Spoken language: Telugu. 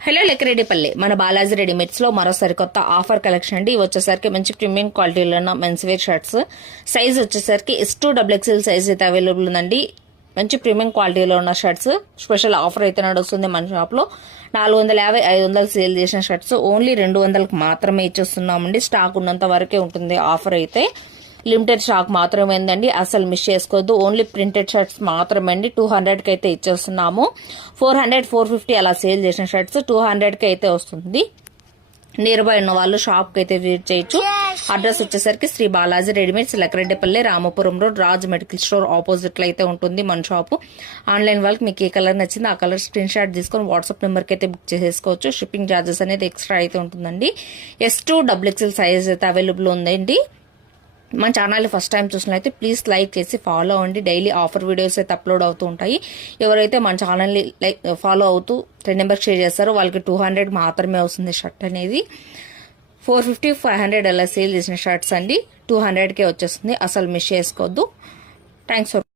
హలో లెక్కరెడ్డిపల్లి మన బాలాజీ రెడీమేడ్స్ లో మరో సరికొత్త ఆఫర్ కలెక్షన్ అండి. ఇవి వచ్చేసరికి మంచి ప్రీమియం క్వాలిటీలో ఉన్న మెన్స్ వేర్ షర్ట్స్. సైజ్ వచ్చేసరికి S2XXL సైజ్ అయితే అవైలబుల్ ఉందండి. మంచి ప్రీమియం క్వాలిటీలో ఉన్న షర్ట్స్ స్పెషల్ ఆఫర్ అయితే నడుస్తుంది మన షాప్ లో. 450 500 సేల్ చేసిన షర్ట్స్ ఓన్లీ 200కి మాత్రమే ఇచ్చేస్తున్నామండి. స్టాక్ ఉన్నంత వరకే ఉంటుంది ఆఫర్ అయితే. లిమిటెడ్ స్టాక్ మాత్రమే ఉందండి, అసలు మిస్ చేసుకోవద్దు. ఓన్లీ ప్రింటెడ్ షర్ట్స్ మాత్రమే అండి. 200కి అయితే ఇచ్చేస్తున్నాము. 400 450 అలా సేల్ చేసిన షర్ట్స్ 200కి అయితే వస్తుంది. నియర్ బై ఉన్న వాళ్ళు షాప్ కి అయితే విజిట్ చేయొచ్చు. అడ్రస్ వచ్చేసరికి Sri Balaji readymades, Lekkareddipalli, Ramapuram road, Raj medical store opposite లో అయితే ఉంటుంది మన షాపు. ఆన్లైన్ వాళ్ళకి మీకు ఏ కలర్ నచ్చిందో ఆ కలర్ స్క్రీన్ షాట్ తీసుకొని వాట్సాప్ నెంబర్ కి అయితే బుక్ చేసేసుకోవచ్చు. షిప్పింగ్ ఛార్జెస్ అనేది ఎక్స్ట్రా అయితే ఉంటుందండి. S2XXL సైజ్ అయితే అవైలబుల్ ఉందండి. మన ఛానల్ ఫస్ట్ టైం చూసినట్లయితే ప్లీజ్ లైక్ చేసి ఫాలో అవ్వండి. డైలీ ఆఫర్ వీడియోస్ అయితే అప్లోడ్ అవుతూ ఉంటాయి. ఎవరైతే మన ఛానల్ని ఫాలో అవుతూ 10 నెంబర్స్ షేర్ చేస్తారో వాళ్ళకి 200 మాత్రమే వస్తుంది షర్ట్ అనేది. 450 500 అలా సేల్ చేసిన షర్ట్స్ అండి 200కే వచ్చేస్తుంది. అసలు మిస్ చేసుకోవద్దు. Thanks for